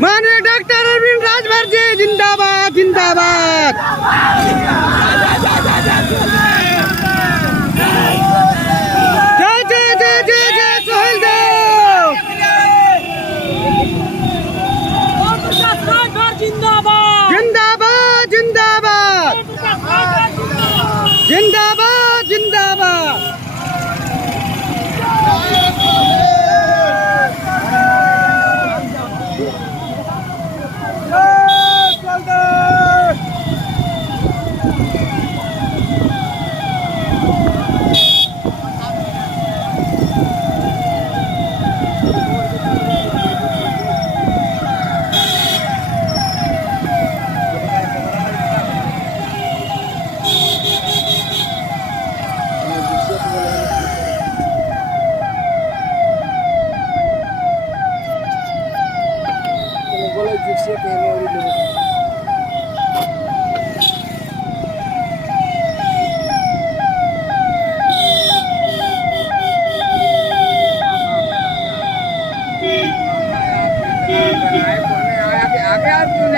माननीय डॉक्टर अरविंद राजभर जी जिंदाबाद जिंदाबाद। जय जय जय जय जय सोहेल देव जिंदाबाद जिंदाबाद जिंदाबाद जिंदाबाद जिंदाबाद।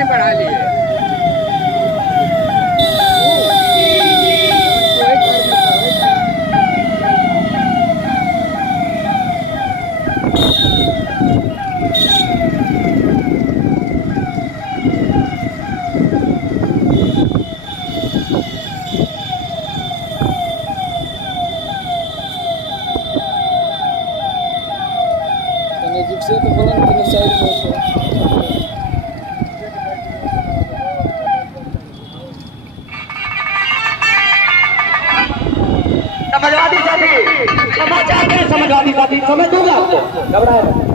बढ़ा लिए से तो बोला साइड में समाजवादी साथी समाचार है, समाजवादी साथी समय दूंगा आपको, घबराए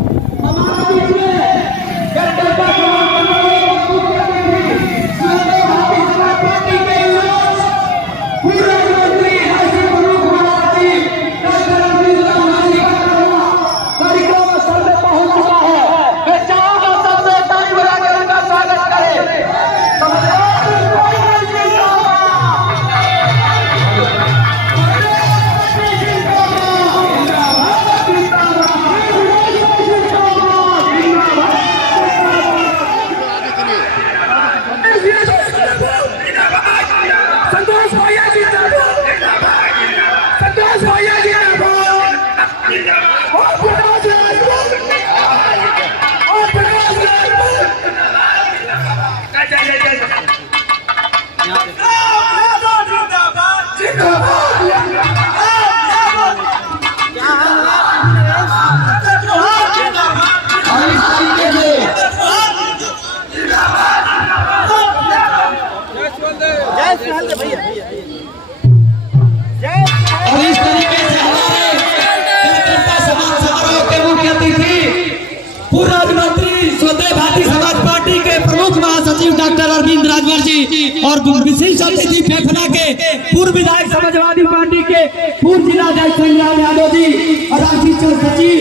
डॉक्टर अरविंद राजभर जी और विशेष अतिथि फेफना के पूर्व विधायक समाजवादी पार्टी के पूर्व जिला अध्यक्ष संग्राम यादव जी और रांची सचिव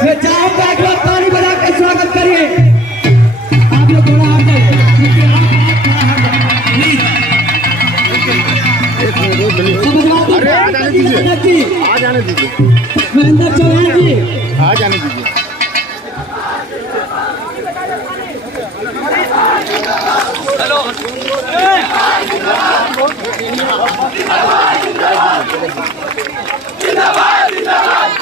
मैं चाहूंगा एक बार ताली बजा के स्वागत करिए। आप लोग थोड़ा आ जाने दीजिए महेंद्र चौहान जी आ जाने दीजिए। जिंदाबाद जिंदाबाद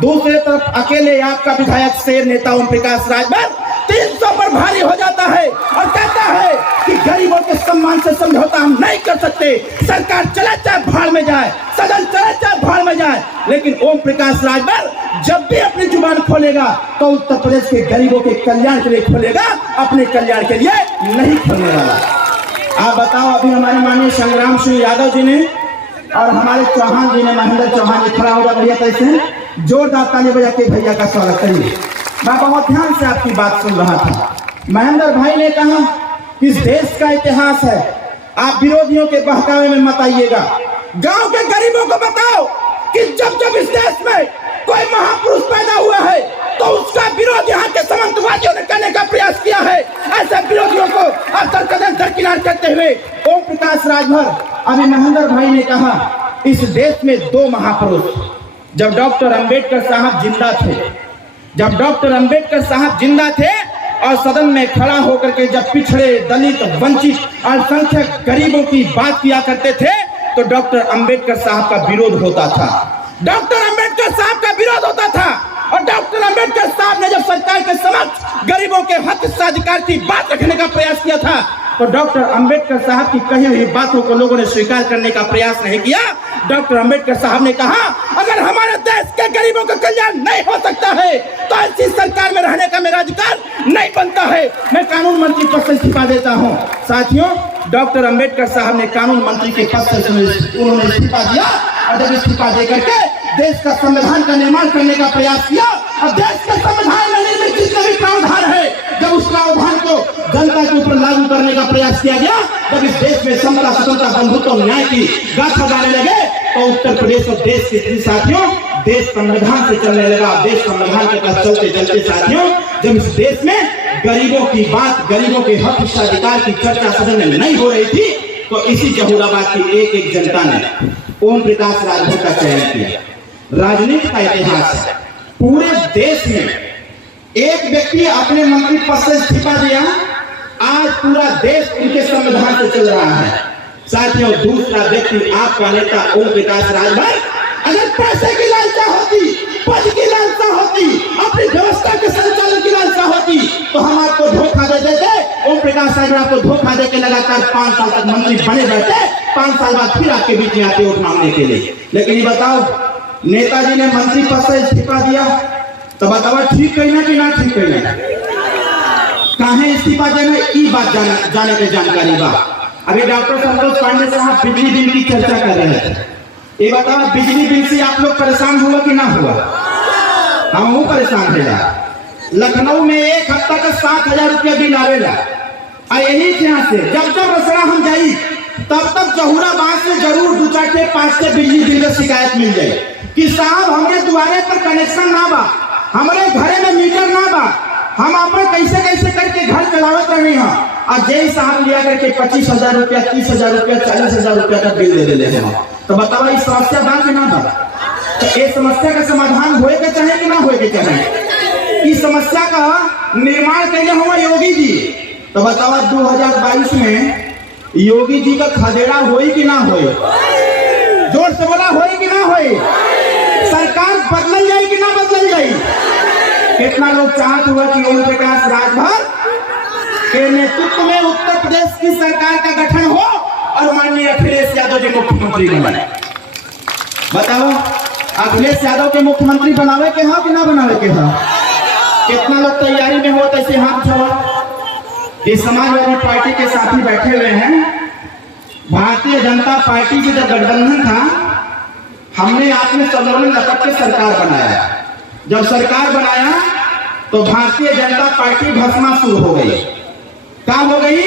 दूसरे तरफ अकेले आपका विधायक शेर नेता ओम प्रकाश राजभर 300 पर भारी हो जाता है और कहता है कि गरीबों के सम्मान से समझौता हम नहीं कर सकते। सरकार चले चाहे भाड़ में जाए, सदन चले चाहे भाड़ में जाए, लेकिन ओम प्रकाश राजभर जब भी अपनी जुबान खोलेगा तो उत्तर प्रदेश के गरीबों के कल्याण के लिए खोलेगा, अपने कल्याण के लिए नहीं खोलने वाला। आप बताओ, अभी हमारे माननीय संग्राम सिंह यादव जी ने और हमारे चौहान जी ने, महेंद्र चौहान जी खड़ा होगा भैया, कैसे जोरदार ताली बजा के भैया का स्वागत करिए। मैं बहुत ध्यान से आपकी बात सुन रहा था। महेंद्र भाई ने कहा कि इस देश का इतिहास है, आप विरोधियों के बहकावे में मत आइएगा। गांव के गरीबों को बताओ कि जब जब इस देश में कोई महापुरुष पैदा हुआ है तो उसका विरोध यहाँ के सामंतवादियों ने करने का प्रयास किया है। ऐसे विरोधियों को दरकिनार करते हुए ओम प्रकाश राजभर, अभी महेंद्र भाई ने कहा इस देश में 2 महापुरुष, जब डॉक्टर अंबेडकर साहब जिंदा थे, जब डॉक्टर अंबेडकर साहब जिंदा थे और सदन में खड़ा होकर के जब पिछड़े, दलित, वंचित, अल्पसंख्यक गरीबों की बात किया करते थे तो डॉक्टर अंबेडकर साहब का विरोध होता था। डॉक्टर अंबेडकर साहब का विरोध होता था और डॉक्टर अंबेडकर साहब ने जब सरकार के समक्ष गरीबों के हक अधिकार की बात रखने का प्रयास किया था तो डॉक्टर अंबेडकर साहब की कही हुई बातों को लोगों ने स्वीकार करने का प्रयास नहीं किया। डॉक्टर अंबेडकर साहब ने कहा अगर हमारे देश के गरीबों का कल्याण नहीं हो सकता है तो ऐसी सरकार में रहने का मेरा अधिकार नहीं बनता है, मैं कानून मंत्री पद से इस्तीफा देता हूं। साथियों, डॉक्टर अंबेडकर साहब ने कानून मंत्री के पद से उन्होंने इस्तीफा दिया और जब इस्तीफा दे करके देश का संविधान का निर्माण करने का प्रयास किया और देश के संविधान में निर्मित जितने भी प्रावधान है जब उस प्रावधान को जनता के ऊपर लागू करने का प्रयास किया गया, जब इस देश में समता, स्वतंत्रता, बंधुत्व और न्याय की गाथा गाने लगे तो उत्तर प्रदेश और देश के साथियों देश संविधान से चलने लगा। देश संविधान के पास चलते चलते साथियों जब इस देश में गरीबों की बात, गरीबों के हक अधिकार की चर्चा सदन में नहीं हो रही थी तो इसी जहूराबाद की एक जनता ने ओम प्रकाश राजभर का चयन किया। राजनीति का इतिहास है, पूरे देश में एक व्यक्ति अपने मंत्री पद से इस्तीफा दिया, आज पूरा देश उनके संविधान से चल रहा है। साथियों, दूसरा व्यक्ति आपका नेता ओम प्रकाश राजभर, अगर पैसे की लालसा होती, पद की लालसा होती, अपनी व्यवस्था के संचालन की लालसा होती तो हम आपको धोखा दे देते। ओम प्रकाश राजभर आपको धोखा दे के लगातार 5 साल तक मंत्री बने रहते, 5 साल बाद फिर आपके बीच में आते वोट मांगने के लिए। लेकिन ये बताओ, नेताजी ने मंत्री पद से इस्तीफा दिया तो बताओ ठीक कहना कि ना ठीक कहना, काहे इस्तीफा देना, ई बात जाने के जानकारी बा। अभी डॉक्टर संतोष पांडे साहब बिजली बिल की चर्चा कर रहे थे, ये बताओ बिजली बिल से आप लोग परेशान हुआ कि ना हुआ? हम परेशान थे। लखनऊ में एक हफ्ता का 7,000 रुपया बिल आवेला और यही यहाँ से जब जब रसड़ा हम जाई तब तक जहूराबाद से जरूर 2-4 से 5 से बिजली बिल का शिकायत मिल जाए कि साहब हमरे द्वारे पर कनेक्शन ना बा, हमारे घरे में मीटर ना बा, हम अपने कैसे कैसे करके घर चलावत रहे हैं। और जय साहब लिया करके 25,000 रुपया, 30,000 रुपया, 40,000 रुपया का बिल दे दे हैं। तो बताओ इस समस्या बा कि ना बा? तो इस समस्या का समाधान होए के चाहे कि ना होए के चाहे? इस समस्या का निर्माण कैसे हुआ योगी जी, तो बताओ 2022 में योगी जी का खदेड़ा होई कि ना होई? जोर से बोला, होई कि ना होई? सरकार बदल जाए कि ना बदल जाए? कितना लोग चाहते हुआ कि ओम प्रकाश राजभर के नेतृत्व में उत्तर प्रदेश की सरकार का गठन हो और माननीय अखिलेश यादव जी मुख्यमंत्री बने। बताओ, अखिलेश यादव के मुख्यमंत्री बनावे के हा कि ना बनावे के हा? कितना लोग तैयारी में हो? ऐसे हाथ उठाओ। ये समाजवादी पार्टी के साथी बैठे हुए हैं। भारतीय जनता पार्टी की जब गठबंधन था, हमने आपने सब लोगों ने लपट के सरकार बनाया। जब सरकार बनाया तो भारतीय जनता पार्टी भस्मासुर हो गई। क्या हो गई?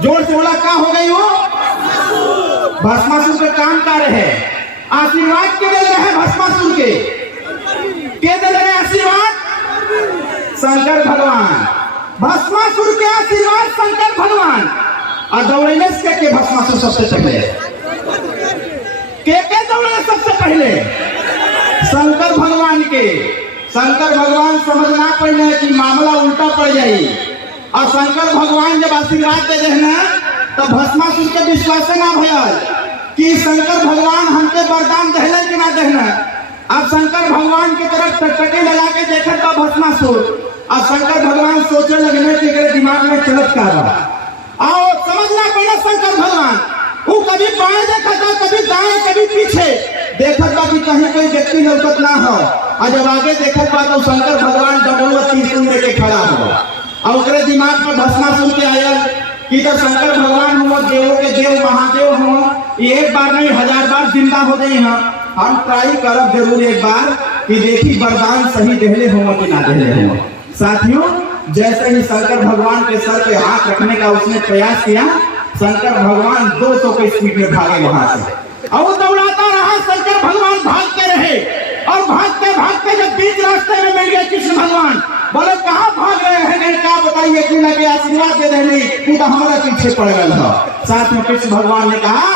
जोर से बोला, क्या हो गई? वो भस्मासुर का काम कर रहे हैं। आशीर्वाद के दे रहे हैं भस्मासुर के दे रहे हैं आशीर्वाद? शंकर भगवान। भस्मासुर के आशीर्वाद शंकर भगवान। और दौड़े के भस्मासुर सबसे पहले के दौड़े सबसे पहले शंकर भगवान के। शंकर भगवान समझना पड़े कि मामला उल्टा पड़ जाए। और शंकर भगवान जब आशीर्वाद दे रहे ना तो भस्मासुर के विश्वास ना भैया कि शंकर भगवान हमके वरदान दहले कि ना दहना। अब शंकर भगवान की तरफ टकटकी लगा के देखे तो भस्मासुर। और शंकर भगवान सोचे लगने के दिमाग में चमत्कार रहा। और समझना पड़ा शंकर भगवान वो कभी बाएं देखा था, कभी दाएं, कभी पीछे देखा था कि कहीं कोई व्यक्ति लौकत ना हो। और जब आगे देखा था तो शंकर भगवान डबल तीसुन लेके खड़ा हो। और उसके दिमाग में भस्मासुर के आया कि तो शंकर भगवान हो, देवों के देव महादेव हो, एक बार नहीं 1000 बार जिंदा हो गए हैं। हम ट्राई करब जरूर एक बार कि देखी वरदान सही देहले हो कि ना देहले हो। साथियों, जैसे ही शंकर भगवान के सर पे हाथ रखने का उसने प्रयास किया, शंकर भगवान 200 की स्पीड में भागे वहां से। और वो दौड़ाता रहा, शंकर भगवान भागते रहे। और भागते भागते जब बीच रास्ते में मिल गए कृष्ण भगवान, बोले कहाँ भाग रहे हैं? क्या बताइए कि लगे आशीर्वाद दे रहे तू तो हमारा पीछे पड़ गया था। साथ में कृष्ण भगवान ने कहा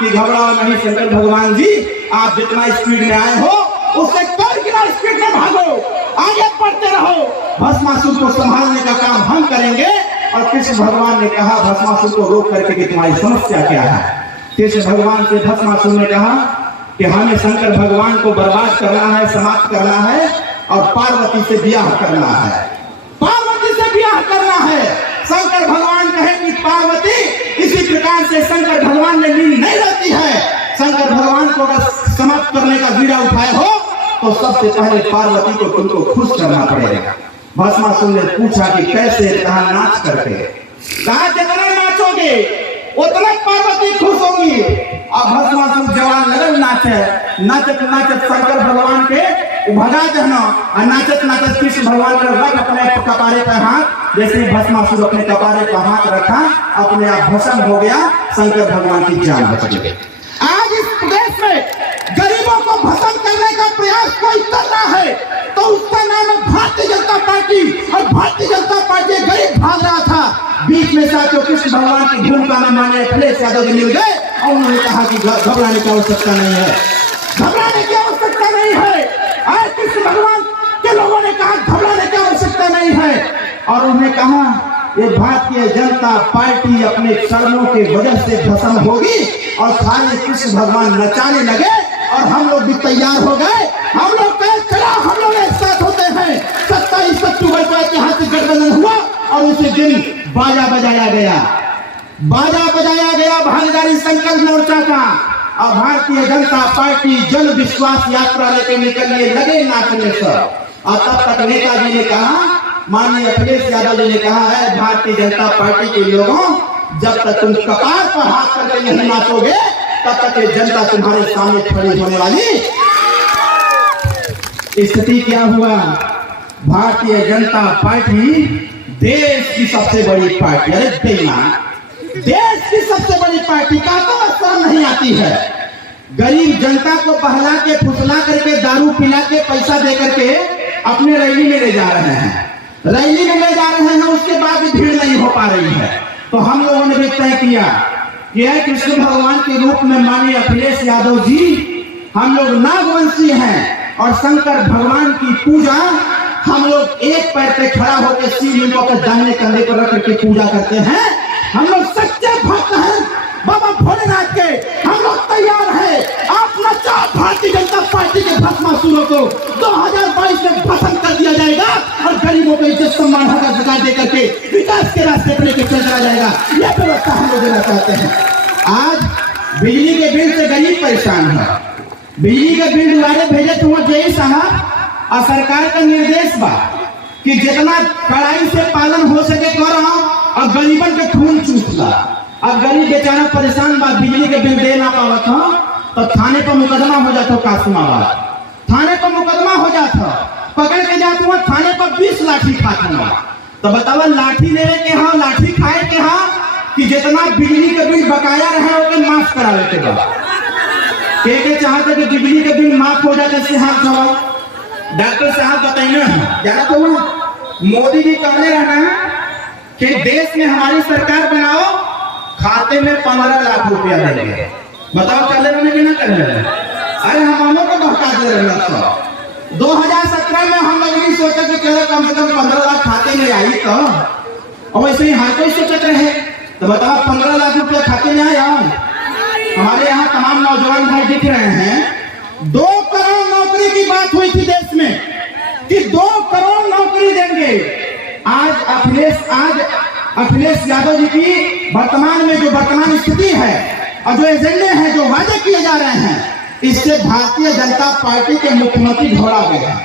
कि घबराओ नहीं शंकर भगवान जी, आप जितना स्पीड में आए हो उससे कई गुना स्पीड में भागो, आगे बढ़ते रहो। भस्मासुर को संभालने का काम हम करेंगे। और कृष्ण भगवान ने कहा भस्मासुर को रोक करके कि तुम्हारी समस्या क्या है? कृष्ण भगवान से भस्मासुर ने कहा कि हमें शंकर भगवान को बर्बाद करना है, समाप्त करना है और पार्वती से ब्याह करना है। पार्वती से ब्याह करना है। शंकर भगवान कहे कि पार्वती, इसी प्रकार से शंकर भगवान ने नींद नहीं रहती है। शंकर भगवान को अगर समाप्त करने का बीड़ा उठाए हो तो सबसे पहले पार्वती को तुमको खुश करना पड़ेगा। भस्मासुर ने पूछा कि कैसे? कहा नाच करके। कहा जितना नाचोगे उतना पार्वती खुश होगी। अब भस्मासुर जवान लगल नाचे, नाचत नाचत शंकर भगवान के भगा देना। और नाचत नाचत कृष्ण भगवान ने रख अपने कपारे पर हाथ, जैसे भस्मासुर अपने कपारे पर हाथ रखा, अपने आप भस्म हो गया। शंकर भगवान की जान बच गई। आज इस देश में गरीबों को भस्म करने का प्रयास कोई कर रहा है तो उसका नाम है भारतीय जनता पार्टी। और भारतीय जनता पार्टी गरीब भाग रहा था। बीच में साथियों कृष्ण भगवान की भूमिका में माने अखिलेश यादव जी मिल गए और उन्होंने कहा कि घबराने की आवश्यकता नहीं है, घबराने की आवश्यकता नहीं है। आज कृष्ण भगवान के लोगों ने कहा घबराने की आवश्यकता नहीं है। और उन्होंने कहा ये भारतीय जनता पार्टी अपने कर्मों के वजह से भस्म होगी। और खाली कृष्ण भगवान नचाने लगे और हम लोग भी तैयार हो गए। हम लोग कहे चला, हम लोग एक साथ होते हैं। 27 अक्टूबर को ऐतिहासिक गठबंधन हुआ और उसी दिन बाजा बजाया गया, बाजा बजाया गया भागीदारी संकल्प मोर्चा का। और भारतीय जनता पार्टी जन विश्वास यात्रा लेकर निकलने लगे नाचने से। और तब तक नेताजी ने कहा, माननीय अखिलेश यादव जी ने कहा है, भारतीय जनता पार्टी के लोगों, जब तक तुम कपार पर हाथ करके नहीं नाचोगे तब तक ये जनता तुम्हारे सामने खड़ी होने वाली। स्थिति क्या हुआ? भारतीय जनता पार्टी देश की सबसे बड़ी पार्टी, अरे बेईमान, देश की सबसे बड़ी पार्टी का तो शर्म नहीं आती है। गरीब जनता को बहला के फुसला करके दारू पिला के पैसा दे करके अपने रैली में ले जा रहे हैं, रैली में ले जा रहे हैं। उसके बाद भी भीड़ नहीं हो पा रही है। तो हम लोगों ने भी तय किया कि कृष्ण भगवान के रूप में माननीय अखिलेश यादव जी, हम लोग नागवंशी हैं और शंकर भगवान की पूजा हम लोग एक पैर पे खड़ा होकर शिवलिंगों के दाहिने कंधे पर रख करके पूजा करते हैं। हम लोग सच्चे भक्त हैं बाबा भोलेनाथ के। हम लोग तैयार हैं। आप नचा भारतीय जनता पार्टी के भस्मासुरों को 2022 में भस्म कर दिया जाएगा और गरीबों को इज्जत सम्मान हक अधिकार दे करके विकास के रास्ते पर लेकर चल चला जाएगा। यह व्यवस्था हम लोग देना चाहते हैं। आज बिजली के बिल से गरीब परेशान है। बिजली के बिल दुआरे भेजे तुम जय साहब, और सरकार का निर्देश बा कि जितना कड़ाई से पालन हो सके करो और गरीबन के खून चूसला। अब गरीब बेचारा परेशान बा, बिजली के बिल दे ना पावत हो तो थाने पर मुकदमा हो जाता कासिमाबाद, थाने पर मुकदमा हो जाता, पकड़ के जाते हुआ थाने पर 20 लाठी खाते। तो बतावा लाठी लेवे के हाँ, लाठी खाए के हाँ, कि जितना बिजली के बिल बकाया रहे ओके माफ करावे के बाद के चाहते कि बिजली के बिल माफ हो जाए। जैसे हाथ जवाब डॉक्टर साहब बताइए जाना तो मोदी जी कहने रहना है कि देश में हमारी सरकार बनाओ, खाते में 15 लाख रुपया देंगे। बताओ कर ले रहे कि ना कर रहे? अरे हम को बहका दे रहे था। 2017 में हम लोग नहीं सोचा कि कम से कम 15 लाख खाते में आई तो, और वैसे ही हर कोई सोचते रहे। तो बताओ 15 लाख रुपया खाते में आया। हमारे यहाँ तमाम नौजवान भाई दिख रहे हैं। 2 करोड़ नौकरी की बात हुई थी देश में कि 2 करोड़ नौकरी देंगे। आज अखिलेश यादव जी की वर्तमान में जो वर्तमान स्थिति है और जो एजेंडे हैं, जो वादे किए जा रहे हैं, इससे भारतीय जनता पार्टी के मुख्यमंत्री घबरा गए हैं।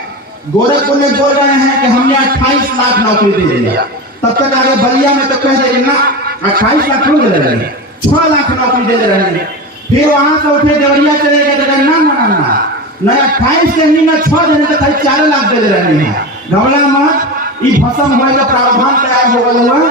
गोरखपुर में बोल रहे हैं कि हमने 28 लाख नौकरी दे दिया, तब तक आगे बलिया में तो कह देंगे ना 28 लाख दे रहे हैं, 6 लाख नौकरी दे रहे हैं। फिर वहां से उठे देवरिया चले गए, ना 28 देनी ना 6 देने तो 4 लाख दे रहे हैं। घबरा मत, ये भसम होने का प्रावधान तैयार हो गया।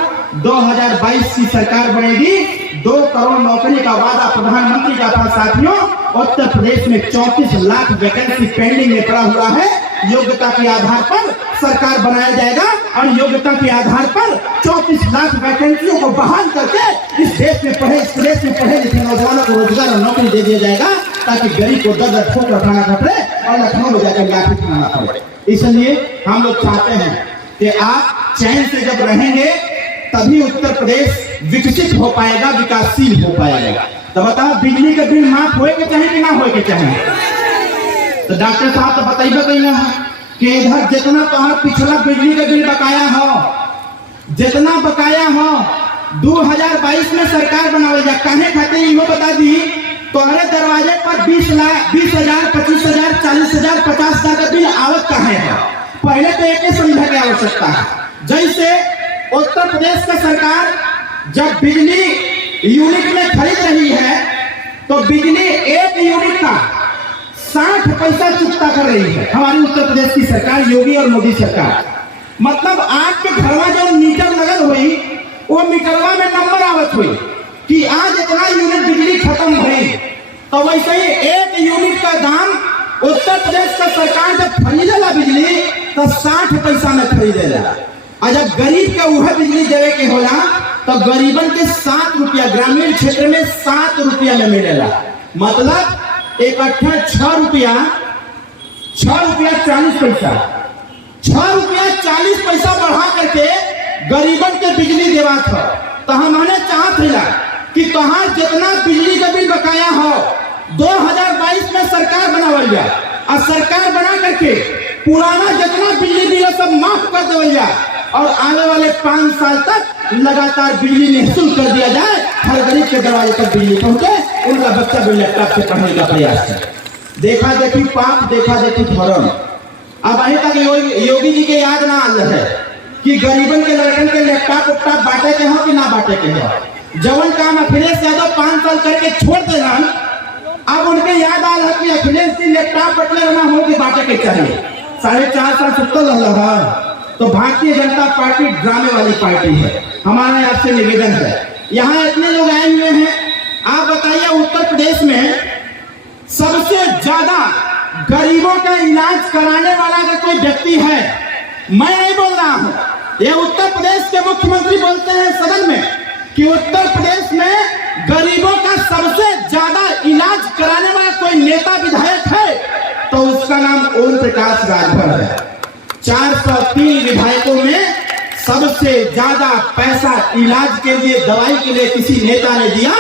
2022 की सरकार बनेगी, 2 करोड़ नौकरी का वादा प्रधानमंत्री का था। साथियों, उत्तर प्रदेश में 34 लाख वैकेंसी पेंडिंग में पड़ा हुआ है। योग्यता के आधार पर सरकार बनाया जाएगा और योग्यता के आधार पर 34 लाख वैकेंसियों को बहाल करके इस देश में पढ़े लिखे नौजवानों को रोजगार और नौकरी दे दिया जाएगा, ताकि गरीब को दर्द ठोकर उठाना न पड़े और लखनऊ में जाकर लाठी खाना पड़े। इसलिए हम लोग चाहते हैं कि आप चैन से जब रहेंगे तभी उत्तर प्रदेश विकसित हो पाएगा, विकासशील हो पाएगा। तो बताओ बिजली का बिल माफ होए के चाहे कि ना होए के चाहे? तो डॉक्टर साहब तो बताइए कहीं कि इधर जितना तुम्हारा पिछला बिजली का बिल बकाया हो, जितना बकाया हो 2022 में सरकार बनावे जा, काहे खाते इहो बता दी। तुम्हारे दरवाजे पर 20,000, 25,000, 40,000, 50,000 का बिल आवत काहे है? पहले तो एक समझा के आवश्यकता है। जैसे उत्तर प्रदेश का सरकार जब बिजली यूनिट में खरीद रही है तो बिजली 1 यूनिट का 60 पैसा चुकता कर रही है हमारी उत्तर प्रदेश की सरकार, योगी और मोदी सरकार। मतलब आपके घर में जो मीटर लगल हुई, वो मीटरवा में नंबर आवत हुई कि आज इतना यूनिट बिजली खत्म हुई। तो वैसे ही 1 यूनिट का दाम उत्तर प्रदेश का सरकार जब खरीदेला बिजली तो 60 पैसा में खरीदेला। और जब गरीब के वह बिजली देवे के होला तो गरीबन के 7 रुपया, ग्रामीण क्षेत्र में 7 रुपया में मिलेला। मतलब इकट्ठा 6 रुपया 40 पैसा, 6 रुपया 40 पैसा बढ़ा करके गरीबन के बिजली देवा था। तो हमने चाहत हिला कि तोहार जितना बिजली का बिल बकाया हो 2022 में सरकार बनावल जाए और सरकार बना करके पुराना जितना बिजली बिल सब माफ कर देवल जाए और आने वाले 5 साल तक लगातार बिजली निःशुल्क कर दिया जाए। हर गरीब के दरवाजे तक बिजली पहुंचे, उनका बच्चा भी लैपटॉप से पढ़ने का प्रयास करे। देखा देखी पाप, देखा देखी धर्म। अब अभी तक योगी जी के याद ना आ रहा है कि गरीबन के लड़कन के लैपटॉप उपटॉप बांटे के हो कि ना बांटे के हो। जवन काम अखिलेश यादव 5 साल करके छोड़ दे रहा, अब उनके याद आ रहा कि अखिलेश जी लैपटॉप बटले रहना हो कि बांटे के चाहिए। 4.5 साल सुतल रहा। तो भारतीय जनता पार्टी ड्रामे वाली पार्टी है। हमारा आपसे निवेदन है, यहाँ इतने लोग आए हुए हैं, आप बताइए उत्तर प्रदेश में सबसे ज्यादा गरीबों का इलाज कराने वाला अगर कोई व्यक्ति है, मैं नहीं बोल रहा हूँ, ये उत्तर प्रदेश के मुख्यमंत्री बोलते हैं सदन में कि उत्तर प्रदेश में गरीबों का सबसे ज्यादा इलाज कराने वाला कोई नेता विधायक है तो उसका नाम ओम प्रकाश राजभर है। 403 विधायकों में सबसे ज्यादा पैसा इलाज के लिए, दवाई के लिए किसी नेता ने दिया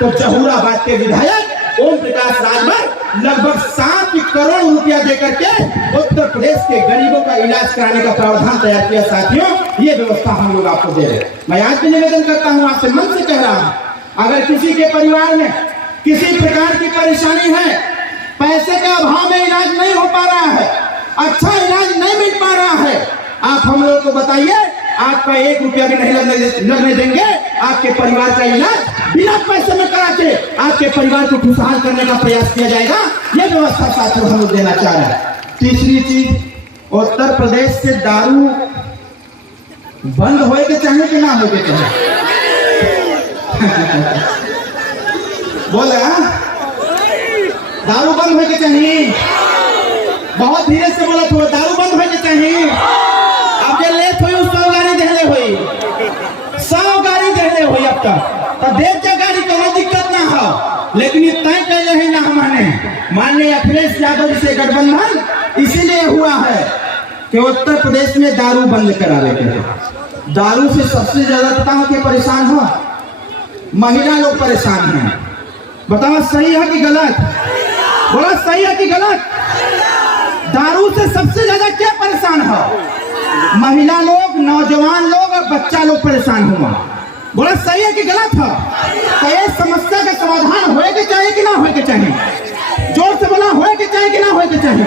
तो जहूराबाद के विधायक ओम प्रकाश राजभर लगभग 7 करोड़ रुपया देकर के उत्तर प्रदेश के गरीबों का इलाज कराने का प्रावधान तैयार किया। साथियों, ये व्यवस्था हम लोग आपको दे रहे हैं। मैं आज भी निवेदन करता हूँ, आपसे मन से कह रहा हूँ, अगर किसी के परिवार में किसी प्रकार की परेशानी है, पैसे के अभाव में इलाज नहीं हो पा रहा है, अच्छा इलाज नहीं मिल पा रहा है, आप हम लोगों को बताइए, आपका 1 रुपया भी नहीं लगने देंगे, आपके परिवार का इलाज बिना पैसे में करा के आपके परिवार को खुशहाल करने का प्रयास किया जाएगा। ये व्यवस्था साथियों हम लोग देना चाह रहे हैं। तीसरी चीज, उत्तर प्रदेश से दारू बंद होए के चाहे कि ना होए के चाहे? बोला दारू बंद होए के चाहिए। बहुत धीरे से बोला थोड़ा, दारू बंद होए के चाहिए। अब जे लेट हुई 100 गाड़ी देहले हुई, 100 गाड़ी देहले हुई अब तक देख जा गाड़ी कोनो दिक्कत ना हो, लेकिन ये तय कर रहे ना हमारे माननीय अखिलेश यादव जी से गठबंधन इसीलिए हुआ है कि उत्तर प्रदेश में दारू बंद करावे के। दारू से सबसे ज्यादा पता हो कि परेशान हो महिला लोग परेशान हैं। बताओ सही है कि गलत? बोला सही है कि गलत? दारू से सबसे ज्यादा क्या परेशान हो? महिला लोग, नौजवान लोग और बच्चा लोग परेशान हुआ। बोला सही है कि गलत है? तो ये समस्या का समाधान होए के चाहिए कि ना होए के चाहिए? जोर से बोला, होए के चाहिए कि ना होए के चाहिए?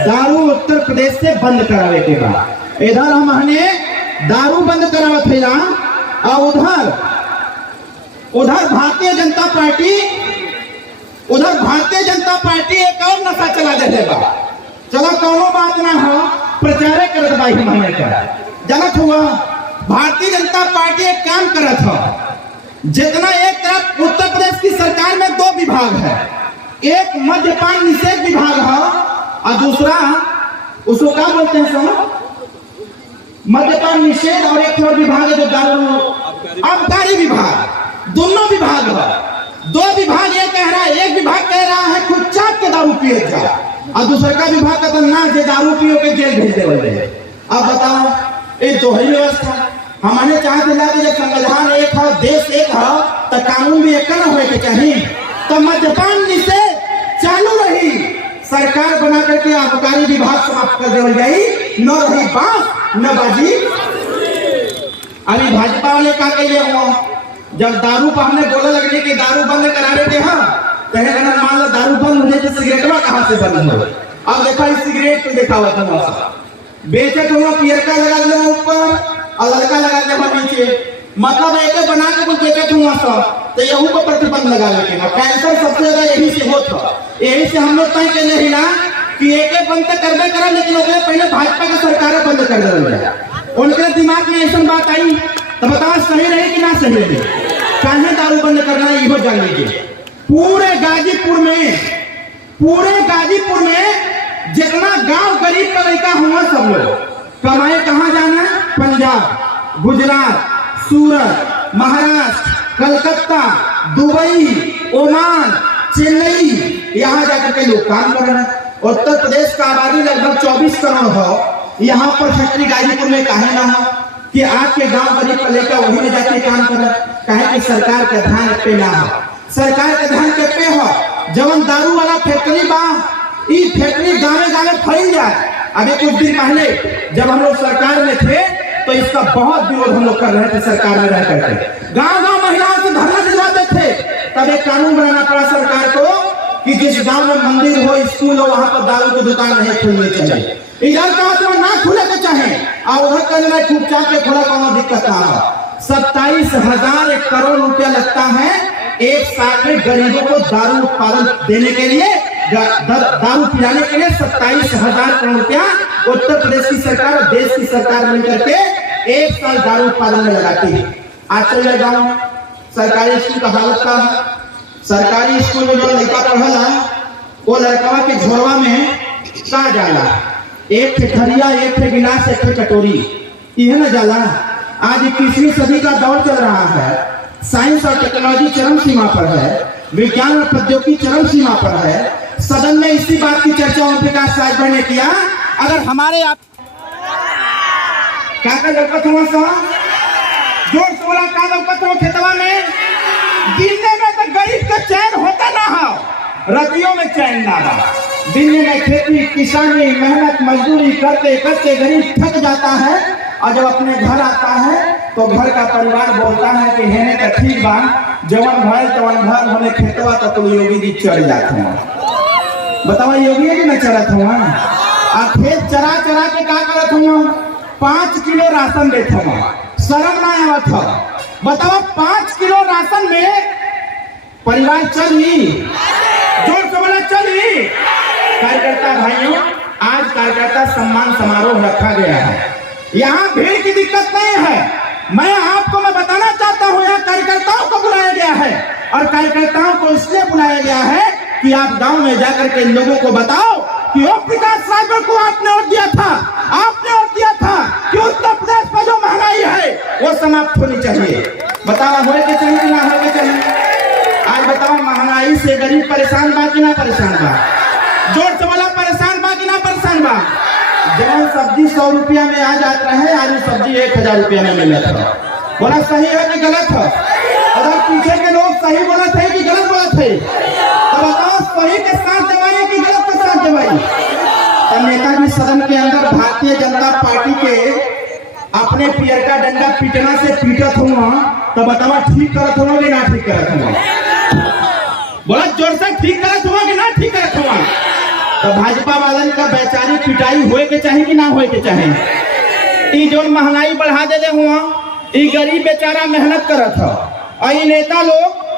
दारू उत्तर प्रदेश से बंद करावे के बाद इधर हमने दारू बंद करावत है और उधर भारतीय जनता पार्टी एक और नशा चला दे बा। चलो कोनो बात ना हो, प्रचार करत बा ही महीने का जनत हुआ। भारतीय जनता पार्टी एक काम करत हो, जितना एक तरफ उत्तर प्रदेश की सरकार में 2 विभाग है, एक मद्यपान निषेध विभाग है और दूसरा उसको क्या बोलते हैं सर? मद्यपान निषेध, और एक और विभाग है जो दारू आबकारी विभाग। दोनों विभाग है। 2 विभाग ये कह रहा है, एक विभाग कह रहा है खुद चाप के दारू पिए जा, और दूसरा का विभाग कहता ना जे दारू पियो के जेल भेज दे। अब बताओ, ये दोहरी व्यवस्था हमारे चाहते ला कि जब संविधान एक है, देश एक है, तो कानून भी एक न होए के चाहिए। तो मद्यपान निषेध चालू रही, सरकार बना करके आबकारी विभाग समाप्त कर देवल जाई, न रही बात न बाजी। अभी भाजपा वाले का कहिए हुआ, जब दारू पर हमने बोले लगने की दारू बंद करावे के हाँ, कहे मान लो दारू बंद हो जाए तो सिगरेटवा कहाँ से बंद हो? अब देखा इस सिगरेट को देखा हुआ था बेचे तो वो पियर का लगा ले ऊपर और लड़का लगा ले नीचे, मतलब एक बना के कुछ बेचे तो सब तो यहू पर प्रतिबंध लगा लेके कैंसर सबसे ज्यादा यही से होता। यही से हम लोग तय कहने ही ना कि एक बंद तो करबे करा, लेकिन पहले भाजपा की सरकार बंद कर दे। उनके दिमाग में ऐसा बात आई तो बताओ सही रही कि ना सही रही? कहीं दारू बंद करना है यो जान लीजिए। पूरे गाजीपुर में जितना गांव गरीब का लड़का हुआ सब लोग कमाए कहाँ जाना? पंजाब, गुजरात, सूरत, महाराष्ट्र, कलकत्ता, दुबई, ओमान, चेन्नई, यहाँ जाकर के लोग काम कर रहे हैं। उत्तर प्रदेश का आबादी लगभग 24 करोड़ हो, यहाँ पर फैक्ट्री गाजीपुर में काहे ना हो कि आपके गांव गरीब का लेकर वही में जाके काम कर रहे? कहे कि सरकार का ध्यान पे ना हो। सरकार का ध्यान के पे हो, जवन दारू वाला फैक्ट्री बा, ई फैक्ट्री गाँव फैल जाए। अभी कुछ दिन पहले जब हम लोग सरकार में थे तो इसका बहुत विरोध हम लोग कर रहे थे। सरकार में रह करके गाँव महिलाओं से धरना दिलवाते थे, तब एक कानून बनाना पड़ा सरकार को कि जिस गांव में मंदिर हो, स्कूल हो, वहां पर दारू की दुकान नहीं खुलनी चाहिए। इधर कहा तो ना खुले के चाहे और उधर कहने खूब चाह के खुला, कोनो दिक्कत ना हो। 27,000 करोड़ रुपया लगता है एक साल में गरीबों को दारू उत्पादन देने के लिए, दारू पिलाने के लिए 27,000 करोड़ रुपया उत्तर प्रदेश की सरकार और देश की सरकार मिलकर के एक साल दारू उत्पादन में लगाती है। आज चले जाओ सरकारी स्कूल का हालत का, सरकारी स्कूल में जो लड़का पढ़ला वो लड़का के झोरवा में का जाला, एक थरिया, एक गिलास, एक कटोरी, यह न जाला। आज 21वीं सदी का दौर चल रहा है, साइंस और टेक्नोलॉजी चरम सीमा पर है, विज्ञान और प्रौद्योगिकी चरम सीमा पर है। सदन में इसी बात की चर्चा ओम प्रकाश राजभर ने किया। अगर हमारे आप क्या कर लौकत हुआ जोर से बोला, का लौकत हो खेतवा में गिनने में तो गरीब का चैन होता ना हो, रतियों में चैन ना हो। दिन में खेती किसानी मेहनत मजदूरी करते करते गरीब थक जाता है और जब अपने घर आता है तो घर का परिवार बोलता है कि हेने का ठीक बा, जवन भर तवन भर होने खेतवा तो कुल योगी जी चढ़ जाते हैं। बताओ योगी जी न चढ़त हुआ आ खेत चरा चरा के का करत हुआ? 5 किलो राशन देत हुआ, शर्म ना आवत हो। बताओ 5 किलो राशन में परिवार चली? जोर से बोला चली? कार्यकर्ता भाइयों, आज कार्यकर्ता सम्मान समारोह रखा गया है। यहाँ भीड़ की दिक्कत नहीं है। मैं बताना चाहता हूँ, यहाँ कार्यकर्ताओं को बुलाया गया है और कार्यकर्ताओं को इसलिए बुलाया गया है कि आप गांव में जाकर के लोगों को बताओ कि ओम प्रकाश राजभर को आपने वोट दिया था, आपने वोट दिया था कि उत्तर प्रदेश में जो महंगाई है वो समाप्त होनी चाहिए। बताओ होने के चाहिए कि ना होने के चाहिए? आज बताओ, महंगाई से गरीब परेशान बा कि ना परेशान बा? जोर से बोला, परेशान बा कि ना परेशान बा? जब सब्जी 100 रुपया में आ जाता है, आज सब्जी 1000 रुपया में मिल जाता है। बोला सही है कि गलत है? अगर पीछे के लोग सही बोला थे कि गलत बोला थे, तो बताओ सही के साथ दवाई कि गलत के साथ दवाई? तो नेताजी सदन के अंदर भारतीय जनता पार्टी के अपने पियर का डंडा पीटना से पीटत हुआ, तो बताओ ठीक करत हुआ कि ना ठीक करत हुआ? बोला जोर से, ठीक करत हुआ कि ना ठीक करत हुआ? तो भाजपा वालन का वैचारिक पिटाई होए के चाहिए कि ना होए के चाहिए? जो महंगाई बढ़ा दे हुआ, गरीब बेचारा मेहनत करत है, नेता लोग